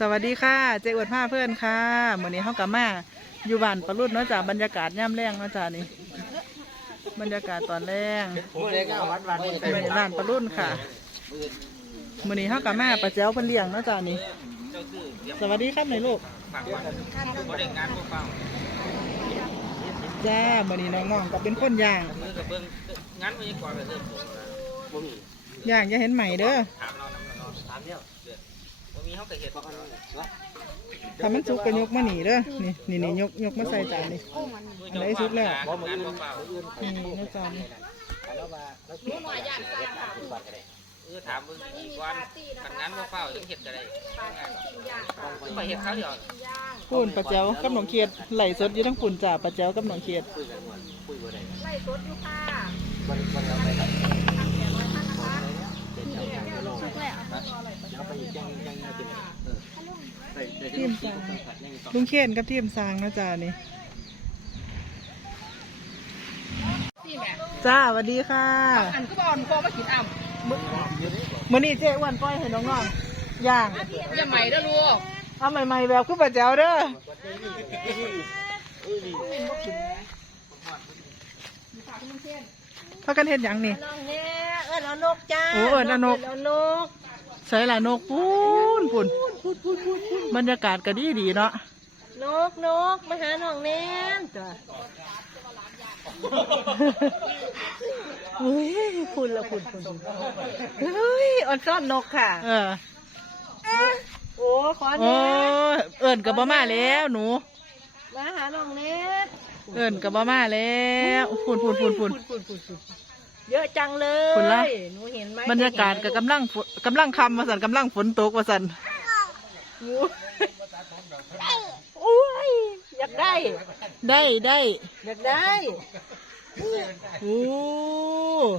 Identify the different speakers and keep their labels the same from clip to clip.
Speaker 1: สวัสดีค่ะ เจอวดผ้าเพื่อนค่ะวันนี้เขากับมาอยู่บ้านปะรุ่นเนาะจ้ะบรรยากาศย่ำแรงเนาะจ้ะนี่บรรยากาศตอนแรง
Speaker 2: มัน
Speaker 1: บ้านปะรุ่นค่ะวันนี้เขากับมาปะแจ้วเพิ่นเลี้ยงเนาะจ้ะนี่สวัสดีครับหนลูกจ้าวันนี้น้องๆก็เป็นคนย่าง
Speaker 3: งั้นมันยังก่อนไปเริ่ม
Speaker 2: บ่มี
Speaker 1: ย่างอย่าเห็นใหม่เด้อ
Speaker 3: มีเขาก็เห็ดบ่
Speaker 1: ถ้ามันสุกก็ยกมาหนีเด้อนี่นี่นี่ยกยกมาใส่จานนี่ อันไหนสุดแล้ว
Speaker 3: มืออื่นเปล่า
Speaker 1: นี่นะจานนี่
Speaker 2: แล้วมาแล้วคิดว่าอยากสร้างค่ะคุณบัตรอะไร
Speaker 3: เออถามมึงก่อนทำงานบ่เปล่ายังเห็ดก็ได้ต้อไปเห็ดเขาเดียว
Speaker 1: ปุ่นปะแจ้วกับหนองเขียดไหลสดอยู่ทั้งปุ่นจ้าปะแจ้วกับหนองเขียด
Speaker 2: คุยกันหมดคุยบ่ได้
Speaker 4: ไล่สดอยู่ค่ะ
Speaker 2: บ่ได้บ่ได้เอาไปครับ
Speaker 4: ชุก แล้ว
Speaker 2: เอาไปอีกจังจังมากินเออใส่ใส่
Speaker 1: ทีม
Speaker 2: ที่
Speaker 1: จาง
Speaker 2: ต้องผัดยังต้อง
Speaker 1: ลุงเขียนกับทีมสร้างนะจ้านี่
Speaker 4: นี่แม่
Speaker 1: จ้าสวัสดีค่ะ
Speaker 4: อันก็บอลโคมากินอ่
Speaker 1: มื้อนี้เจ๊อ้วนปล่อยให้น้องๆย่างำ
Speaker 4: อย่าใหม่เด้อลูก
Speaker 1: เอาใหม่ๆแบบคือปะแจ้วเด้อพากันเฮ็ดหยังนี่
Speaker 4: น้องเนี่ยเอิญเอานกจ้า
Speaker 1: โอ้เอิ้นเอานก
Speaker 4: เอานก
Speaker 1: ใส่ละนกปูนปุ่นบรรยากาศก็ดีดีๆเนาะ
Speaker 4: นกนกมาหาน้องแน่นจ้ะ
Speaker 1: เฮ้ยปุ่นละปุ่นปุ่น
Speaker 4: เฮ้ยออนซ่อนนกค่ะ
Speaker 1: เออ
Speaker 4: โอ้ขอ
Speaker 1: โอ้
Speaker 4: แน่
Speaker 1: ยเอิญกับบ่มาแล้วหนู
Speaker 4: มาหาน้องแน่น
Speaker 1: เอิญกับบ่มาแล้วปุ่นปุ่นปุ่นปุ่น
Speaker 4: เยอะจังเล
Speaker 1: คุณล่ะ
Speaker 4: ยหนูเห็นไหม
Speaker 1: บรรยากาศกับกำลังฝนกำลังคำมาสันกำลังฝนตกมาสัน
Speaker 4: หนูโอ้ยอยากได้
Speaker 1: ได้ได้
Speaker 4: อยากได้
Speaker 1: โอ้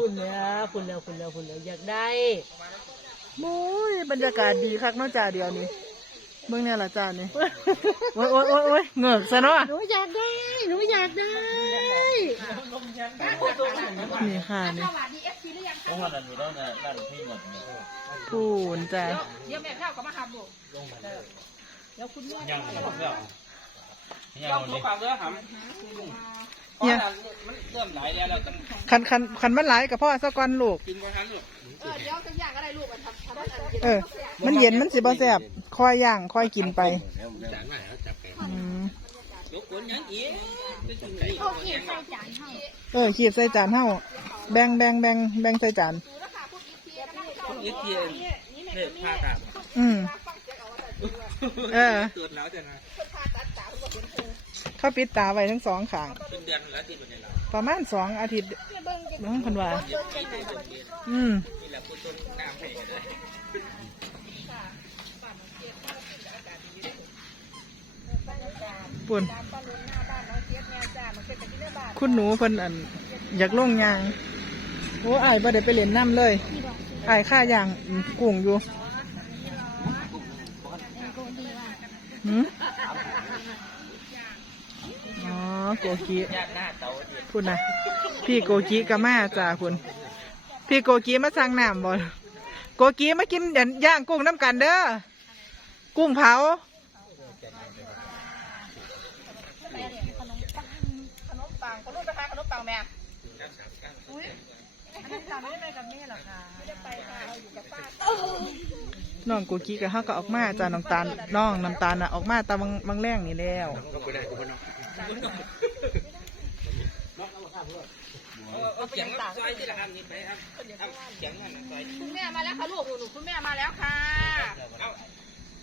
Speaker 4: คุณแล้วคุณแล้วคุณแล้วคุณแล้วอยากได้
Speaker 1: โอ้ยบรรยากาศดีคักเนอกจ่าเดียวนี่เบื้องเนี่ยละจ่านี่โอ้ยโอ้ยโอ้ยโอ้ยเหงือกซะเนาะ
Speaker 4: หนูอยากได้หนูอยากได้
Speaker 1: นี่ค่ะนี่
Speaker 2: ต้องวันนั้นอยู่แล้วนะร้านที่หมด
Speaker 1: พูนจ้ะ
Speaker 4: เดี๋ยวแม่เท่ากับมาหาบุก
Speaker 2: ยังยังยัง
Speaker 3: ต้องตัวเปล่าเด้อหำ
Speaker 1: เนี่ย
Speaker 3: มันเริ่มไหลแล้วเราต้อง
Speaker 1: คันคันคันมันหลายกับพ่อสะก่อนลูก
Speaker 3: กินบ่ทันลูก
Speaker 4: เออเดี๋ยวจะย่างอะไรลูกมันทำทำอะไร
Speaker 1: เออ มันเย็นมันสิบ่แซ่บค่อยย่างค่อยกินไป
Speaker 3: จานมาแล้วจับไป
Speaker 1: อืม
Speaker 3: ยกคนยังอี กไปถึงไหน
Speaker 4: โอเคใส่จานให้
Speaker 1: เออขีดใส่จานเฮาแบ่งแบ่งแบ่งแบ่งใส่จาน
Speaker 3: อีกทีเลิกผ้าตาม
Speaker 1: อืม เออ
Speaker 3: ตรวจแล้วจ้ะนะ
Speaker 1: เขาปิดตาไว้ทั้งสองข้าง
Speaker 3: เป็นเดือนแล้วที่เป็นเรา
Speaker 1: ประมาณสองอาทิตย์น้องพันว่าอืม
Speaker 3: นี่แหละผู้ต้นน้ำให้กันเลย
Speaker 1: ปุ่น คุณหนูเพิ่นอันอยากลงยางโอ้อายบ่ได้ไปเล่นน้ำเลยอายค่ายางกุ้งอยู่หืมอ๋อโกกิ
Speaker 3: ญาติหน้าเตาเดี
Speaker 1: คุณนะพี่โกกิกามาจ้าคุณ พี่โกกิมาสั่งน้ำบ่โกกิมากินเดี๋ยวย่างกุ้งน้ำกันเด้อกุ้งเผา
Speaker 4: ขนมปังข นมปังขนมปังแม่อุ้ยอันนี้ทำไม่ได้ไปกับแม่หรอคะไม่ได้ไปค่ะเราอยู่กับป้า
Speaker 1: น้องโกกิกับเฮาก็ออกมาจ้าน้ำตาลน้องน้ำตาลน่ะออกมาตาบางบางแรงนี่แล้ว
Speaker 3: เอาเขียงมาซอยที่ละอันนี้ไปครับเอาเขียงอันนั้นซอย
Speaker 4: คุณแม่มาแล้วค่ะลูกหนูคุณแม่มาแล้วค่ะ
Speaker 3: เอา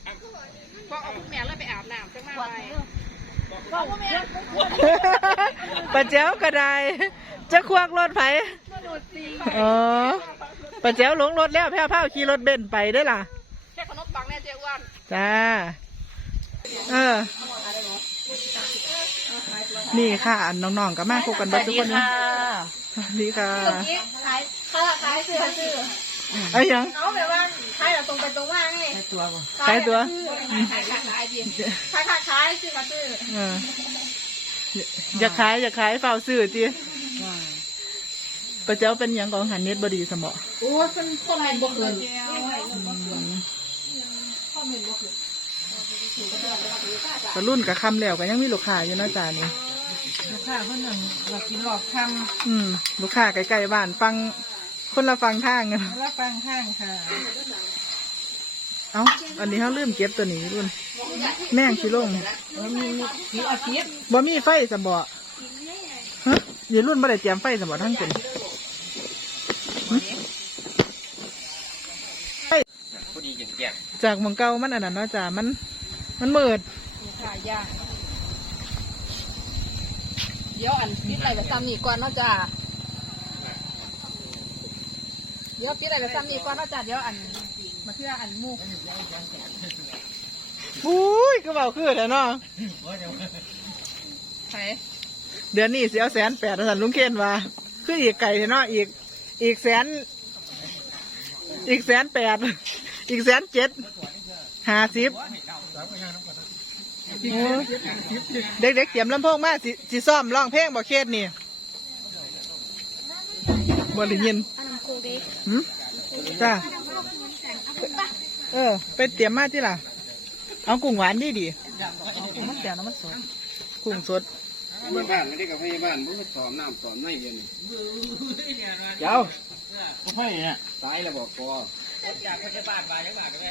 Speaker 3: เอา
Speaker 4: พอเอาคุณแม่เลยไปอาบน้ำจังมาไปพอคุณแม่
Speaker 1: ปลาเจ้าก็ได้จะควักรถไผ
Speaker 4: มาดูสิ
Speaker 1: อ๋อปลาเจ้าหลงรถแล้วแพ้วพ้าวขี่รถเบนซ์ไปได้อล่ะ
Speaker 4: แค่ขนมปังแน่เจ้อ้วน
Speaker 1: จ้า เออ นี่ค่ะอันน้องๆก็มาคุกกันเบัดทุกคนนะสวัสดีค่ะ
Speaker 4: ขายขายขายซื้อซื้อ
Speaker 1: ไอ้ยัง
Speaker 4: เอาแบบว่าขายแบบตรงไปตรงมาไง
Speaker 1: ขายตัว
Speaker 4: ขายขายขายดิขายขายขายซื้อมาซื้อ
Speaker 1: เอออย่าขายอย่าขายเฝ้าซื้อจีปลาเจ้าเป็นหยังของหันเน็ตบดีสมอ
Speaker 4: โอ้เป็นคนไหนบ่เกิน
Speaker 1: กระรุ่นกับคำแล้วก็ยังมีลูกค้าอยู่เนาะจ้านี่
Speaker 4: ลูกค้าคนหนึ่งเรากินหลอกค
Speaker 1: อืมลูกค้าใกล้ๆบ้านฟัง คนละฟังทางกันำ
Speaker 4: แล้วฟังข้างค่ะ
Speaker 1: เอ้าอันนี้เขาลืมเก็บตัวนี้รุ่นแม่งชิลง
Speaker 4: แล้วมีมีอาทิตย์
Speaker 1: บ่มีไฟสมบ่ฮะยีรุ่นบ่ได้เตรียมไฟสมบ่ทั้งเป็น
Speaker 3: พอดีอย่างแก่
Speaker 1: จากหมองเก่ามันอันนั้นเนาะจ้ามัน มันมืด
Speaker 4: ลูกค้ายากเดี๋ยวอันปิดอะไรกับซ้ำนี่ก่อนเนาะจ้าเดี๋ยวปิดอะไรกับซ้ำนี่ก่อนเนาจ้าเดี๋ยวอันมาเชื่ออันมู
Speaker 1: อุ้ยก็เบาคือแต่เนาะ
Speaker 4: ใคร
Speaker 1: เดือนนี้เสียแสนแปดสันลุงเคนว่าคืออีกไก่เนาะอีกอีกแสน อีกแสนแปดอีกแสนเจ็ดห้าสิบเด็กๆเตรียมลำโพงมาสิซ้อมร้องเพลงบ่เคสนี่บ่ได้ยิน หืมจ้าเออ ไปเตรียมมาที่ล่ะ เอากุ้งหวานดีดี
Speaker 4: มันเสียน้ำมันสด
Speaker 1: ๆกุ้งสด
Speaker 2: เมื่อบ้านไม่ได้กับพยาบาลมันก็สอมน้ำสอมในเย็น
Speaker 3: เจ้า
Speaker 2: ก็ให้เนี่ยตายแล้วบอกพอ
Speaker 3: จากพยาบาลมาจังหวัดไหม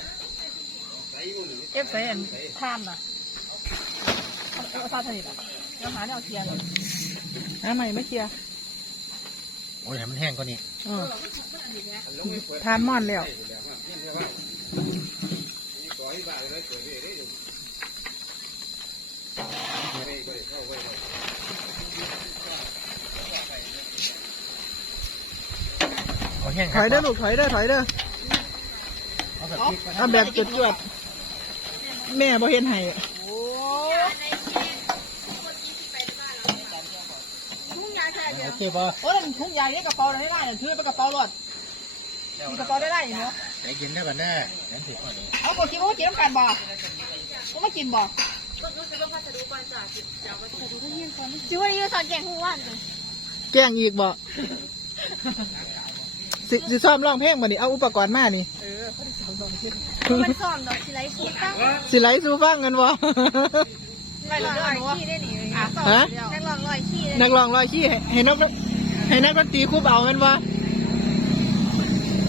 Speaker 4: เอฟใส่อันท่านน่ะเอาซาสนิทอะเดี๋ยวหาเนี่ยเอาเทียน
Speaker 1: หาใหม่ไม่เคลียร์
Speaker 2: โอ้ยมันแห้งกว่านี้
Speaker 1: เออทานม่อนแล้ว
Speaker 2: แห้ง
Speaker 1: ถอยเด้อลูกถอยเด้อถอยเด้อเอาแบบจุดจวดแม่บ่เห็นให้
Speaker 4: โอ้
Speaker 2: โอ เคป่ะ
Speaker 4: โอ้ยถุงยางนี่กระเป๋าได้ได้เนี่ยถือเป็นกระเป๋ารถมีกระเป๋าได้ได้อยู่เนาะ
Speaker 2: ใจเย็นได้ป่ะแน่นั่นสิก่อนนี้
Speaker 4: เอาคนกินก็กินน้ำกันบ่ก็ไม่กินบ่
Speaker 5: ช่วยยืดสอนแกงหัววันเลย
Speaker 1: แกล้งอีกบ่สิสิซ้อมร้องเพลงบ่นี่เอาอุปกรณ์มานี่
Speaker 4: เออเขาได้สองดอกขึ้น
Speaker 5: มันสอนดอกสิไรสูตั้ง
Speaker 1: สิไลฟ์สู่ฟังกันบ่
Speaker 5: ไม่ลอยขี้ได้หนิ
Speaker 4: อะ
Speaker 1: ฮะ
Speaker 5: นักลองลอยขี้เลย
Speaker 1: นักร้องร้อยขี้ให้ให้นักให้นักดนตรีคูบเอาแม่นบ่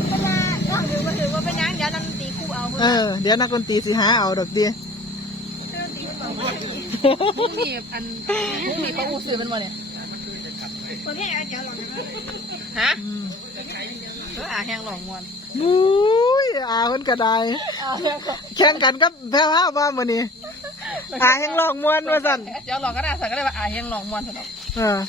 Speaker 5: เวลาลองถือมาถือว่าเป็นยังเดี๋ยวนักตีคู่เอา
Speaker 1: เออเดี๋ยวนักดนตรีสิหาเอาดอกดี
Speaker 4: พรุ่งนี้อันพรุ่งนี้เขาอูซื้อเป็นบ่เนี่ย
Speaker 5: ประเภทอาจจะลอง
Speaker 4: ฮะ
Speaker 1: อืม
Speaker 4: เอออะแห้งหลองมวน
Speaker 1: มุ้ยอาเพิ่นก็ได้แข่งกันกับแพ้วาว่ามื้อนี้ อาแห่งร้องม่วนว่าซั่น
Speaker 4: เดี๋ยวหลอกก็ได้สั่งก็ได้ว่าอะแห้งหลองมวนสำหรับ
Speaker 1: เออ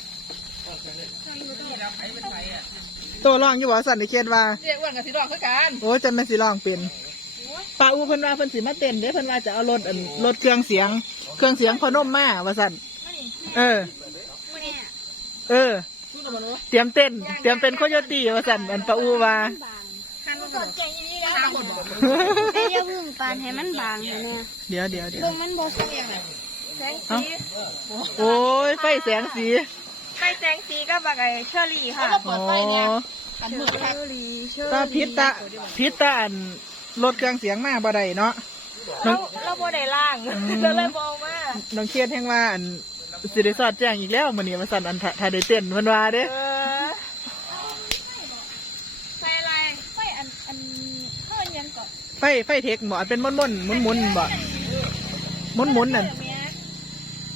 Speaker 1: ตัวร้องอยู่บ่สั่นได้เขียนว่า
Speaker 4: เรียกอ้วนกับสีดอกคือกัน
Speaker 1: โอ้ยจันแม่นสิร้องเป็นป้าอูเพิ่นว่าเพิ่นสิมาเต้นเด้เพิ่นว่าจะเอารถอันรถเครื่องเสียง เครื่องเสียงพนมมาว่าสั่นเออ เออ
Speaker 4: สู้กับมันวะ
Speaker 1: เตรียมเต้น เตรียมเป็นโคโยตี้ว่าสั่นอันป้าอูว่า
Speaker 5: สอนแกงอย่างนี้แล้ว
Speaker 4: ห้าคนบ อก
Speaker 5: แต่อย่าพึ่งปานให้มันบางเลยนะ
Speaker 1: เดี๋ยวเดี๋ยวเดี๋ยว
Speaker 5: เบิ่งมันบ่เสียงแสงสี
Speaker 1: โอ้ยไฟแสงสี
Speaker 5: ไฟแสงสีก็บักไอ้เชอรี่
Speaker 4: เขา
Speaker 5: ค่ะ
Speaker 4: ก็เปิดไฟเนี่ยกันมืด
Speaker 5: เช
Speaker 4: ค่ะ
Speaker 5: อรี่เชอ
Speaker 1: ตาพิ
Speaker 5: รี่
Speaker 1: ษตาพิษตาอันรถเครื่องเสียงมาบ่ได้เนาะน้
Speaker 5: เรา
Speaker 1: อง
Speaker 5: เราบ่ได้ล่างเราเลยบอกว่า
Speaker 1: น้องเครียดแห่งว่าอันสิได้สอดแจ้งอีกแล้วมื้อนี้ว่าสั่นอันถ้าถ้าได้เต้นเพิ่นว่าเด้
Speaker 5: เออไฟอะไรไฟอันอันเท่า ยังก่อน
Speaker 1: ไฟไฟเทคบ่อันเป็นม่วนๆหมุนๆบ่หมุนๆนั่น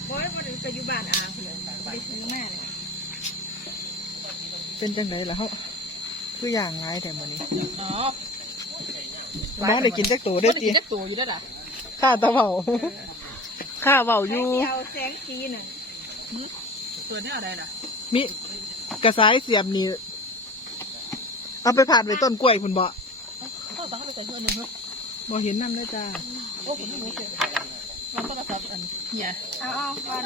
Speaker 5: บ่ได้บ่ได้ไปอยู่บ้านอาพุ่นเลยไปซื้อมาเลย
Speaker 1: เป็นจังไดล่ะเฮาคืออย่างง่ายแต่มื้อนี้
Speaker 4: อ๋อ
Speaker 1: บ่ได้กินจักตัว
Speaker 4: เด็
Speaker 1: เด้
Speaker 4: ด
Speaker 1: ติ
Speaker 4: จักตัวอยู่ด้วยล่ะ
Speaker 1: ข้าตะเว้าข้าเว้าอยู่
Speaker 5: เอาแสงสีน่ะ
Speaker 4: ตัวนี้อะไรล่ะ
Speaker 1: มีกระสายเสียบนี่เอาไปผ่านไว้ต้นกล้วยพุ่นบ่
Speaker 4: เข้าบ้านไปใส่เสื้อหนึ่งเหรอ
Speaker 1: บ่เห็นนำเลยจ้า
Speaker 4: โอ้ผมไม่รู้เสียมันก็กระสับอันเนี่ย
Speaker 5: เอาเอาฟัน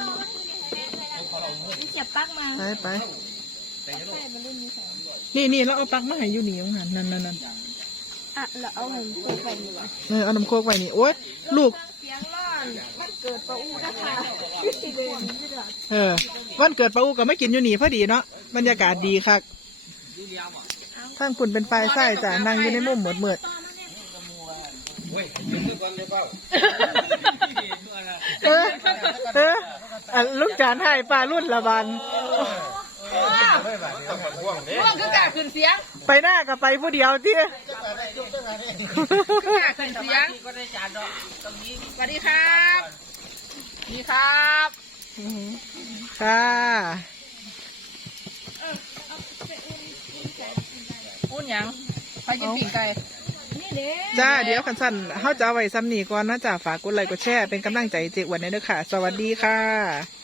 Speaker 5: นี่เสียบปลั๊กมา
Speaker 1: ไปไปนี่นี่เราเอาปลั๊กมาให้อยู่นี่ของหันนั่นนั่นนั่น
Speaker 5: อะแล้วเอาเงินตัวไปดีกว่า
Speaker 1: เออเอาน้ำโคกไว้นี่โอ๊ยลูก
Speaker 5: เสียงร้อนมันเกิดประอูนะคะสิเดินสิเดิน
Speaker 1: เออวันเกิดป้าอูก็ไม่กินอยู่นี่พอดีเนาะบรรยากาศดีคักทางคุณเป็นไฟไส้จ้ะนั่งอยู่ในมุมเหมือดเหมือด
Speaker 2: โอ้ย
Speaker 1: เออเอออันลูกจานให้ปลารุ่นละบัน
Speaker 4: ร่วงคือกาขึ้นเสียง
Speaker 1: ไปหน้ากับไปผู้เดียวที่
Speaker 4: กาขึ้นเสียง
Speaker 3: ก็ได้จานดอกตรงนี้
Speaker 4: สวัสดีครับนี่ครับ
Speaker 1: ค่ะ
Speaker 4: พูดหยังไปกินปีกไก่
Speaker 5: นี่เด้
Speaker 1: จ้าเดี๋ยวคันสั้นเขาจะเอาไว้ซ้ำนี่ก่อนนะจ้าฝากกดไลค์กดแชร์เป็นกำลังใจเจ๊อ้วันในเด้อค่ะ สวัสดีค่ะ